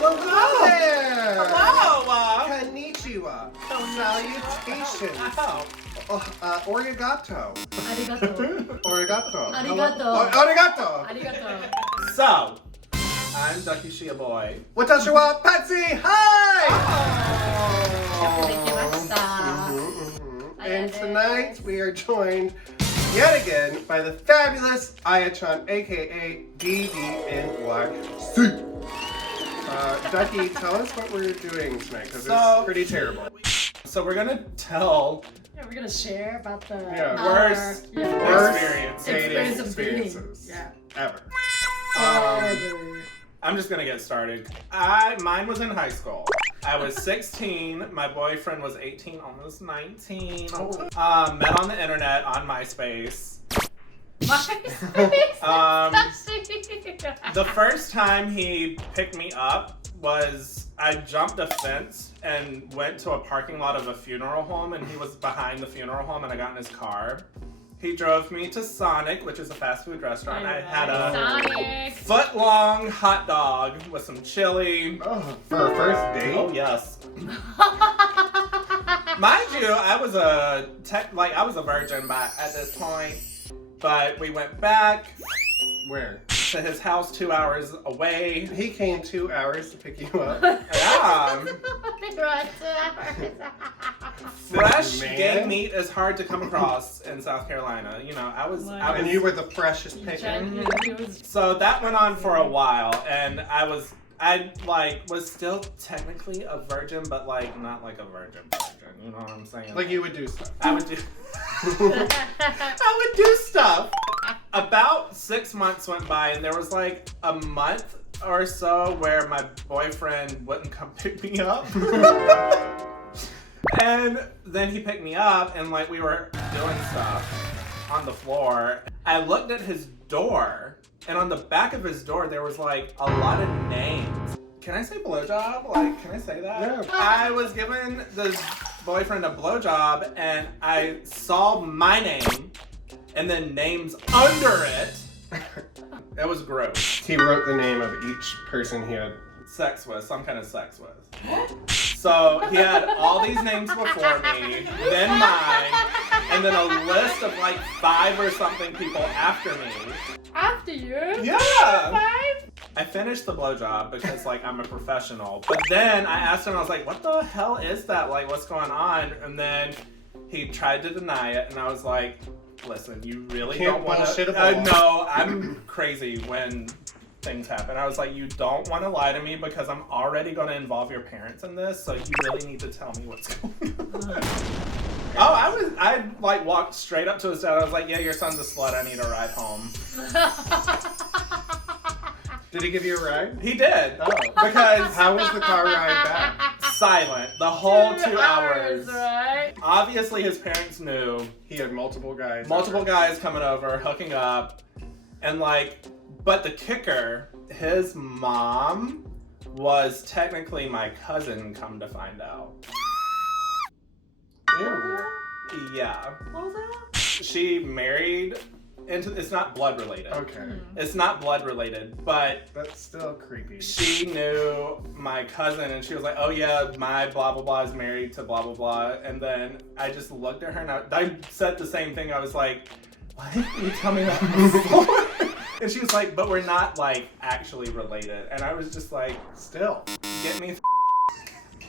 Hello, hello there! Hello! Konnichiwa. Salutation. Origato. Arigato. Origato. Arigato. Arigato. So, I'm ducky.sheaboi. Watashi wa Patsy. Hi! And tonight we are joined yet again by the fabulous Aya-chan, a.k.a. DDNYC. Ducky, tell us what we're doing tonight, because it's pretty terrible. So we're gonna tell We're gonna share about the worst dating experiences ever. I'm just gonna get started. Mine was in high school. I was 16, my boyfriend was 18, almost 19. Met on the internet on MySpace. The first time he picked me up was I jumped a fence and went to a parking lot of a funeral home, and he was behind the funeral home, and I got in his car. He drove me to Sonic, which is a fast food restaurant. I had a foot-long hot dog with some chili. Oh, for a first date? Oh, yes. Mind you, I was a virgin at this point, but we went back. Where? To his house 2 hours away. He came 2 hours to pick you up. Yeah. Fresh gay meat is hard to come across in South Carolina. You know, I was and you were the freshest picking. So that went on for a while, and I was still technically a virgin, but not like a virgin. You know what I'm saying? Like you would do stuff. I would do. I would do stuff. About 6 months went by, and there was like a month or so where my boyfriend wouldn't come pick me up. And then he picked me up, and we were doing stuff on the floor. I looked at his door, and on the back of his door there was a lot of names. Can I say blowjob? Can I say that? Yeah. I was giving the boyfriend a blowjob, and I saw my name and then names under it. It was gross. He wrote the name of each person he had sex with, some kind of sex with. So he had all these names before me, then mine, and then a list of 5 or something people after me. After you? Yeah! 5? I finished the blowjob because I'm a professional. But then I asked him, I was like, what the hell is that? What's going on? And then he tried to deny it, and I was like, listen, you really don't want to. No, I'm crazy when things happen. I was like, you don't want to lie to me because I'm already going to involve your parents in this, so you really need to tell me what's going on. I walked straight up to his dad. I was like, yeah, your son's a slut. I need a ride home. Did he give you a ride? He did. Oh. Because how was the car ride back? Silent. The whole 2 hours, right? Obviously, his parents knew. He had multiple guys. Multiple guys coming over, hooking up. And but the kicker, his mom was technically my cousin, come to find out. Ew. Yeah. What was that? She married it's not blood related. Okay. It's not blood related, but that's still creepy. She knew my cousin, and she was like, oh yeah, my blah blah blah is married to blah blah blah. And then I just looked at her, and I said the same thing. I was like, why didn't you tell me that before? And she was like, but we're not actually related. And I was just like, still, get me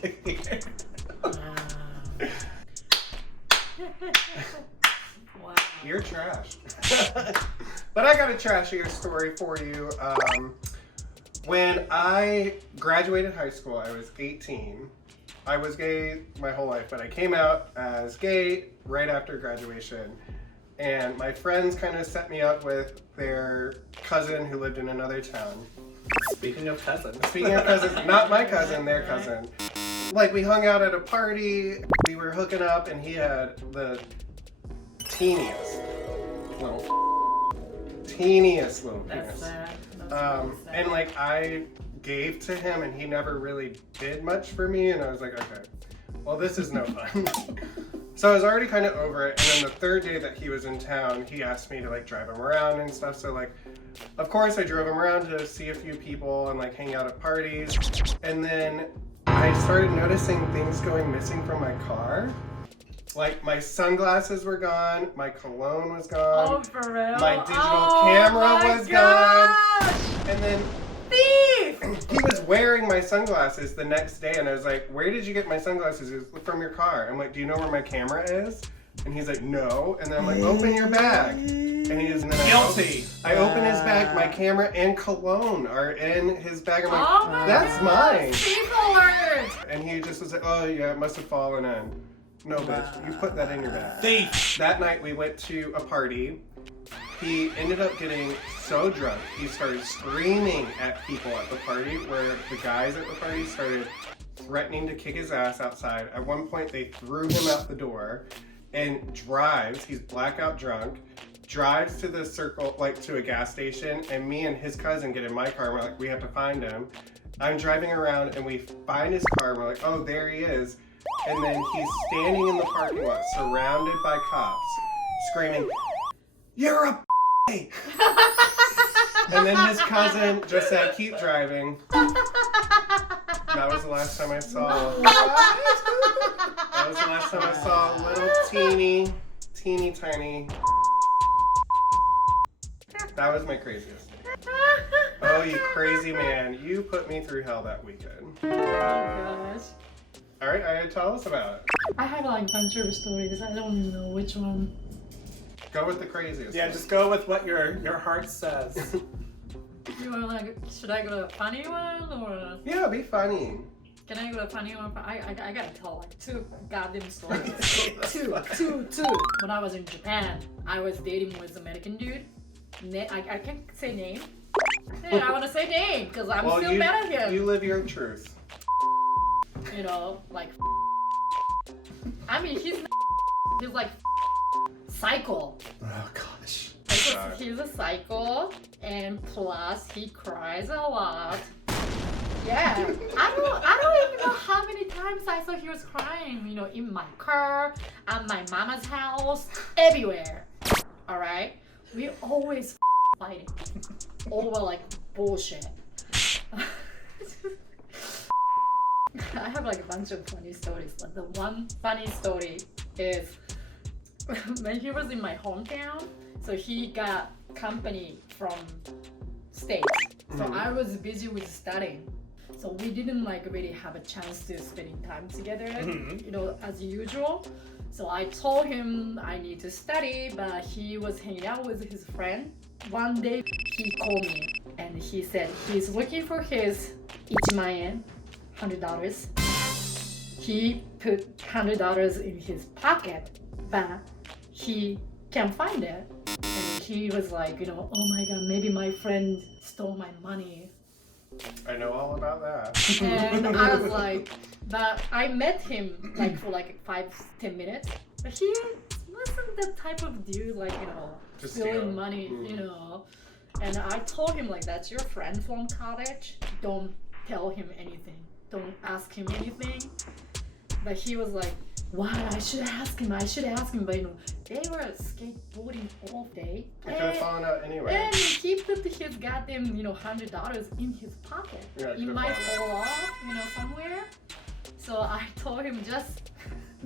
here. Wow. You're trash. But I got a trashier story for you. When I graduated high school, I was 18. I was gay my whole life, but I came out as gay right after graduation. And my friends kind of set me up with their cousin who lived in another town. Speaking of cousins, not my cousin, their cousin. We hung out at a party, we were hooking up, and he had the teeniest little penis. And I gave to him, and he never really did much for me, and I was like, okay, well, this is no fun. So I was already kind of over it, and then the third day that he was in town, he asked me to like drive him around and stuff. So like, of course I drove him around to see a few people and like hang out at parties. And then I started noticing things going missing from my car. Like my sunglasses were gone, my cologne was gone, Oh, for real? my digital camera was gone, and then Thief! he was wearing my sunglasses the next day, and I was like, where did you get my sunglasses? He was, from your car. I'm like, do you know where my camera is? And he's like, no. And then I'm like, open your bag. And he's Guilty. I open his bag, my camera and cologne are in his bag. I'm like, Oh my that's God. mine. Thief alert! And he just was like, oh yeah, it must have fallen in. No, bitch, you put that in your bag. Thief. That night we went to a party. He ended up getting so drunk, he started screaming at people at the party, where the guys at the party started threatening to kick his ass outside. At one point, they threw him out the door and drives, he's blackout drunk, drives to the circle, like to a gas station, and me and his cousin get in my car, and we're like, we have to find him. I'm driving around, and we find his car, and we're like, oh, there he is. And then he's standing in the parking lot, surrounded by cops, screaming, "You're a And then his cousin just said, keep driving. That was the last time I saw. That was the last time I saw a little teeny tiny. That was my craziest. Oh, you crazy man. You put me through hell that weekend. Oh gosh. Alright, Aya, tell us about it. I have like a bunch of stories. I don't even know which one. Go with the craziest. Yeah, one. just go with what your heart says. You want like, should I go to a funny one or Yeah, be funny. can I go to a funny one? I gotta tell like two goddamn stories. two. When I was in Japan, I was dating with an American dude. I can't say name. Yeah, I want to say name because I'm still mad at him. You live your truth. You know, like. I mean, he's like psycho. Oh gosh. He's a psycho, and plus he cries a lot. Yeah, I don't even know how many times I saw he was crying. You know, in my car, at my mama's house, everywhere. All right, we always fighting over like bullshit. I have like a bunch of funny stories, but the one funny story is when he was in my hometown, so he got company from States. So I was busy with studying. So we didn't like really have a chance to spending time together, you know, as usual. So I told him I need to study, but he was hanging out with his friend. One day he called me and he said he's looking for his 1万円, $100. He put $100 in his pocket, but he can't find it. And he was like, you know, oh my god, maybe my friend stole my money. I know all about that. And I was like, but I met him like for like 5-10 minutes. But he wasn't the type of dude like, you know, Just stealing steal. money, you know. And I told him like, that's your friend from college. Don't tell him anything. Don't ask him anything. But he was like, what? I should ask him. But you know, they were skateboarding all day. You could have found out anyway. And he put his goddamn, you know, $100 in his pocket. Yeah, It could've might found fall off, you know, somewhere. So I told him just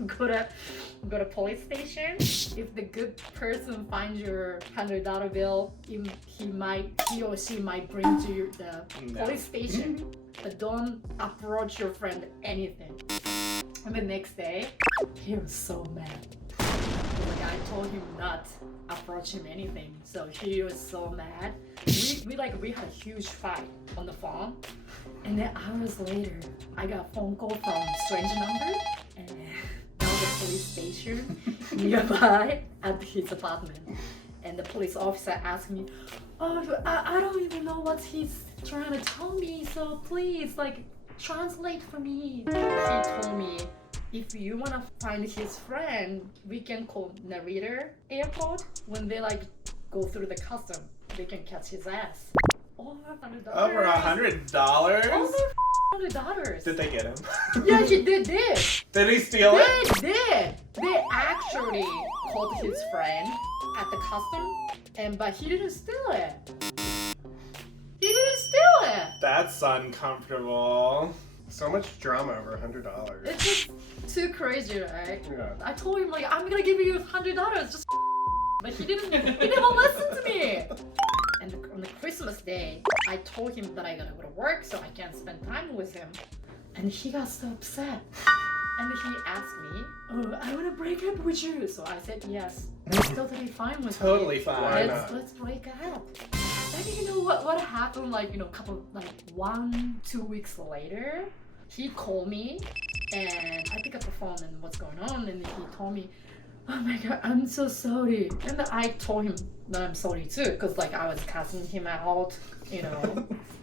go to police station. If the good person finds your $100 bill, he or she might bring to the police station. But don't approach your friend anything. And the next day, he was so mad. Like I told him not approach him anything, so he was so mad. We had a huge fight on the phone, and then hours later, I got a phone call from a strange number, and now the police station nearby at his apartment, and the police officer asked me, "Oh, I don't even know what he's trying to tell me, so please like translate for me." He told me, if you want to find his friend, we can call Narita Airport. When they like go through the custom, they can catch his ass. Over $100. Over $100? Over $100. Did they get him? Yeah, they did. Did he steal it? They did. They actually called his friend at the custom, but he didn't steal it. He didn't steal it. That's uncomfortable. So much drama over $100. It's just too crazy, right? Yeah. I told him like I'm gonna give you $100, just but he didn't. He never listened to me. And on the Christmas day, I told him that I gotta go to work so I can't spend time with him, and he got so upset. And he asked me, "Oh, I wanna break up with you." So I said yes. It's totally fine with me. Totally fine. Why not? Let's break up. And you know what happened? Like couple 1-2 weeks later, he called me, and I pick up the phone and what's going on, and he told me, "Oh my god, I'm so sorry." And I told him that I'm sorry too, because I was cussing him out,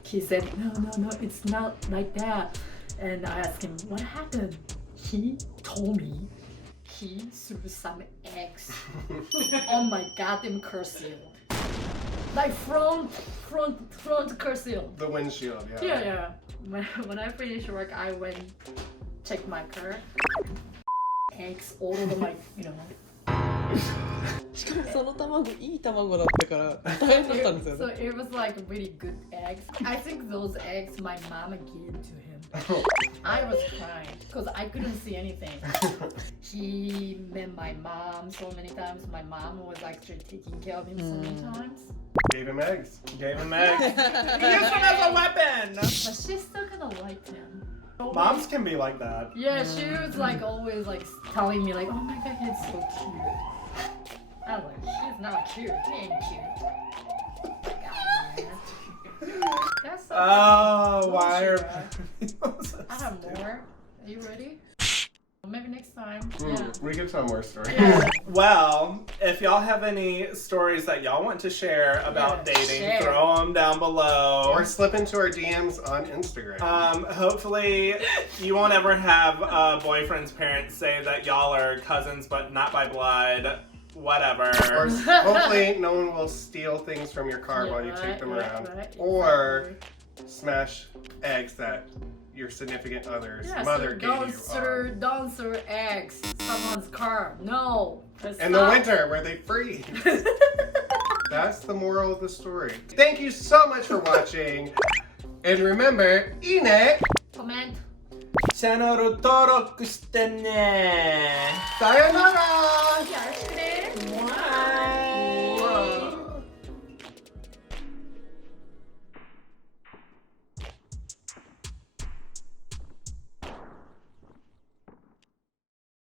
He said, no, it's not like that. And I asked him, what happened? He told me he threw some eggs on my goddamn car seal. Like front car seal. The windshield, yeah. Yeah. When I finished work, I went check my car. Eggs all over my, しかもその卵いい卵だったから大変だったんですよ So ね。 it was really good eggs. I think those eggs my mama gave to him. I was crying because I couldn't see anything. He met my mom so many times. My mom was actually taking care of him so many times. Gave him eggs. Gave him eggs. He used them as a weapon. But she still kind of liked him. Moms can be like that. Yeah, she was always telling me oh my god, he's so cute. I was like, she's not cute. He ain't cute. God, man. That's so Oh, funny. why are I have more. Are you ready? Maybe next time. We can tell more stories. Yeah. Well, if y'all have any stories that y'all want to share about Yeah, dating, share. throw them down below. Or slip into our DMs on Instagram. Hopefully you won't ever have a boyfriend's parents say that y'all are cousins but not by blood. Whatever. Or hopefully no one will steal things from your car while you take them around. Right, Or smash eggs that your significant other's mother gave you. Don't throw eggs in someone's car. No. In the winter where they freeze. That's the moral of the story. Thank you so much for watching. And remember, ine. Comment. チャンネル登録してね。Sayonara!